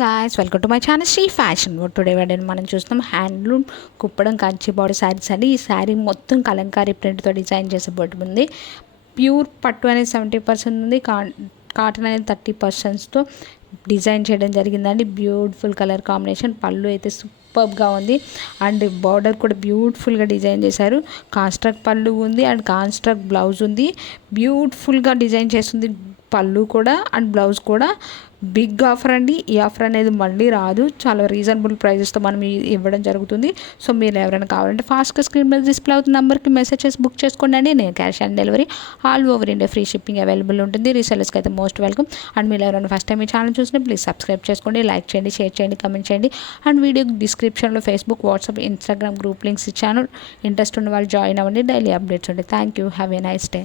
Guys welcome to my channel Shri fashion world. Today వీడియోని మనం చూస్తున్నాం హ్యాండ్లూమ్ కుప్పడం కంచి బాడీ శారీస్ అండి. ఈ శారీ మొత్తం కలంకారీ ప్రింట్తో డిజైన్ చేసే బొట్టు ఉంది. ప్యూర్ పట్టు అనేది 70% ఉంది, కాటన్ అనేది 30%తో డిజైన్ చేయడం జరిగిందండి. బ్యూటిఫుల్ కలర్ కాంబినేషన్, పళ్ళు అయితే సూపర్గా ఉంది అండ్ బార్డర్ కూడా బ్యూటిఫుల్గా డిజైన్ చేశారు. కాన్స్ట్రక్ట్ పళ్ళు ఉంది అండ్ కాన్స్ట్రక్ట్ బ్లౌజ్ ఉంది. బ్యూటిఫుల్గా డిజైన్ చేస్తుంది పళ్ళు కూడా అండ్ బ్లౌజ్ కూడా. బిగ్ ఆఫర్ అండి. ఈ ఆఫర్ అనేది మళ్ళీ రాదు. చాలా రీజనబుల్ ప్రైజెస్తో మనం ఇవ్వడం జరుగుతుంది. సో మీరు ఎవరైనా కావాలంటే ఫాస్ట్గా స్క్రీన్ మీద డిస్ప్లే అవుతున్న నెంబర్కి మెసేజ్ చేసి బుక్ చేసుకోండి అండి. నేను cash on delivery all over India free shipping available ఉంటుంది. రీసెలర్స్కి అయితే మోస్ట్ వెల్కమ్. అండ్ మీరు ఎవరైనా ఫస్ట్ టైం ఈ ఛానల్ చూసినా ప్లీజ్ సబ్స్క్రైబ్ చేసుకోండి, లైక్ చేయండి, షేర్ చేయండి, కమెంట్ చేయండి. అండ్ వీడియో డిస్క్రిప్షన్లో Facebook, WhatsApp, Instagram group links ఇచ్చాను. ఇంట్రెస్ట్ ఉన్న వాళ్ళు జాయిన్ అవ్వండి. డైలీ అప్డేట్స్ ఉంటాయి. Thank you. Have a nice day.